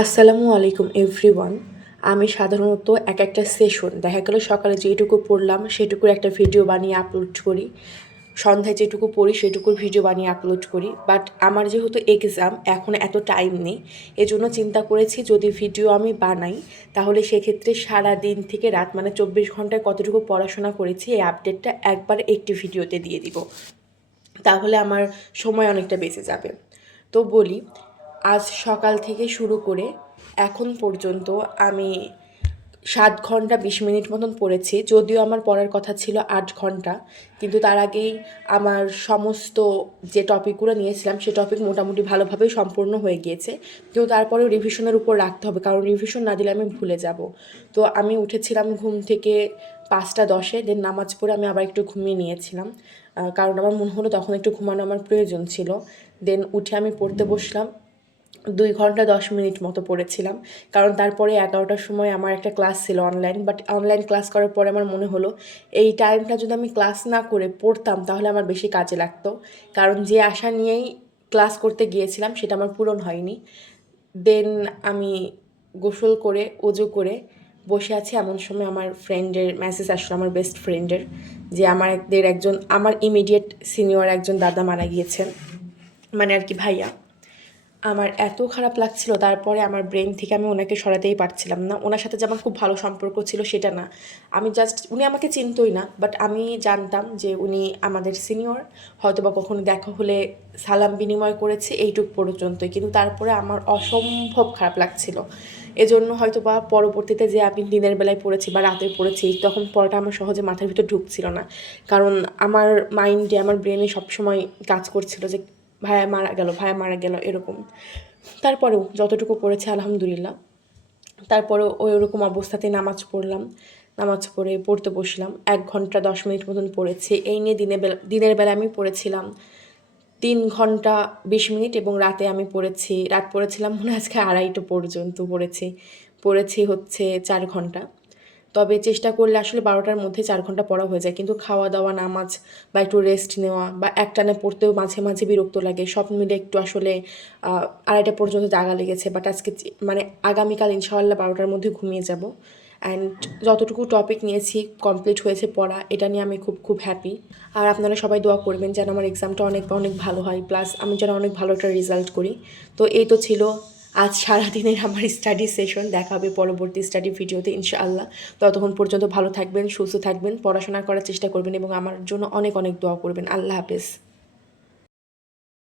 আসসালামু আলাইকুম এভরিওয়ান। আমি সাধারণত একটা সেশন দেখা গেল সকালে যেটুকু পড়লাম সেটুকুর একটা ভিডিও বানিয়ে আপলোড করি। সন্ধ্যায় যেটুকু পড়ি সেটুকুর ভিডিও বানিয়ে আপলোড করি। বাট আমার যেহেতু এক্সাম এখন এত টাইম নেই, এজন্য চিন্তা করেছি যদি ভিডিও আমি বানাই তাহলে সেক্ষেত্রে সারা দিন থেকে রাত মানে 24 ঘন্টায় কতটুকু পড়াশোনা করেছি এই আপডেটটা একবার একটি ভিডিওতে দিয়ে দিব। তাহলে আমার সময় অনেকটা বেঁচে যাবে। তো বলি, আজ সকাল থেকে শুরু করে এখন পর্যন্ত আমি 7 ঘন্টা 20 মিনিট মতন পড়েছি। যদিও আমার পড়ার কথা ছিল 8 ঘন্টা, কিন্তু তার আগেই আমার সমস্ত যে টপিকগুলো নিয়েছিলাম সে টপিক মোটামুটি ভালোভাবেই সম্পূর্ণ হয়ে গিয়েছে। কিন্তু তারপরেও রিভিশনের উপর রাখতে হবে, কারণ রিভিশন না দিলে আমি ভুলে যাব। তো আমি উঠেছিলাম ঘুম থেকে 5টা 10-এ, দেন নামাজ পড়ে আমি আবার একটু ঘুমিয়ে নিয়েছিলাম, কারণ আমার মনে হলো তখন একটু ঘুমানো আমার প্রয়োজন ছিল। দেন উঠে আমি পড়তে বসলাম। 2 ঘন্টা 10 মিনিট মতো পড়েছিলাম, কারণ তারপরে 11টার সময় আমার একটা ক্লাস ছিল অনলাইন। বাট অনলাইন ক্লাস করার পরে আমার মনে হলো এই টাইমটা যদি আমি ক্লাস না করে পড়তাম তাহলে আমার বেশি কাজে লাগতো, কারণ যে আশা নিয়েই ক্লাস করতে গিয়েছিলাম সেটা আমার পূরণ হয়নি। দেন আমি গোসল করে অজু করে বসে আছি, এমন সময় আমার ফ্রেন্ডের মেসেজ আসলো, আমার বেস্ট ফ্রেন্ডের, যে আমাদের একজন আমার ইমিডিয়েট সিনিয়র একজন দাদা মারা গিয়েছেন, মানে আর কি ভাইয়া। আমার এত খারাপ লাগছিল, তারপরে আমার ব্রেন থেকে আমি ওনাকে সরাতেই পারছিলাম না। ওনার সাথে যে আমার খুব ভালো সম্পর্ক ছিল সেটা না, আমি জাস্ট উনি আমাকে চিনতই না, বাট আমি জানতাম যে উনি আমাদের সিনিয়র, হয়তো বা কখনো দেখা হলে সালাম বিনিময় করেছে এইটুক পর্যন্তই। কিন্তু তারপরে আমার অসম্ভব খারাপ লাগছিল, এজন্য হয়তো বা পরবর্তীতে যে আমি দিনের বেলায় পড়েছি বা রাতে পড়েছি তখন পড়াটা আমার সহজে মাথার ভিতর ঢুকছিল না, কারণ আমার মাইন্ডে আমার ব্রেনে সবসময় কাজ করছিল যে ভাইয়া মারা গেল, ভাইয়া মারা গেল, এরকম। তারপরেও যতটুকু পড়েছি আলহামদুলিল্লাহ। তারপরেও ওই ওরকম অবস্থাতেই নামাজ পড়লাম। নামাজ পড়ে পড়তে বসলাম, 1 ঘন্টা 10 মিনিট মতন পড়েছি। এই নিয়ে দিনের বেলা আমি পড়েছিলাম 3 ঘন্টা 20 মিনিট, এবং রাত পড়েছিলাম মনে হয় আজকে 2:30 পর্যন্ত পড়েছি হচ্ছে 4 ঘন্টা। তবে চেষ্টা করলে আসলে 12টার মধ্যে 4 ঘন্টা পড়া হয়ে যায়, কিন্তু খাওয়া দাওয়া, নামাজ বা একটু রেস্ট নেওয়া বা একটানে পড়তেও মাঝে মাঝে বিরক্ত লাগে, সব মিলে একটু আসলে 2:30 পর্যন্ত জাগা লেগেছে। বাট আজকে মানে আগামীকাল ইনশাআল্লাহ 12টার মধ্যে ঘুমিয়ে যাব। অ্যান্ড যতটুকু টপিক নিয়েছি কমপ্লিট হয়েছে পড়া, এটা নিয়ে আমি খুব খুব হ্যাপি। আর আপনারা সবাই দোয়া করবেন যেন আমার এক্সামটা অনেক অনেক ভালো হয়, প্লাস আমি যেন অনেক ভালো একটা রেজাল্ট করি। তো এই তো ছিল আজ সারাদিনের আমার স্টাডি সেশন। দেখা হবে পরবর্তী স্টাডি ভিডিওতে ইনশাআল্লাহ। ততক্ষণ পর্যন্ত ভালো থাকবেন, সুস্থ থাকবেন, পড়াশোনা করার চেষ্টা করবেন এবং আমার জন্য অনেক অনেক দোয়া করবেন। আল্লাহ হাফেজ।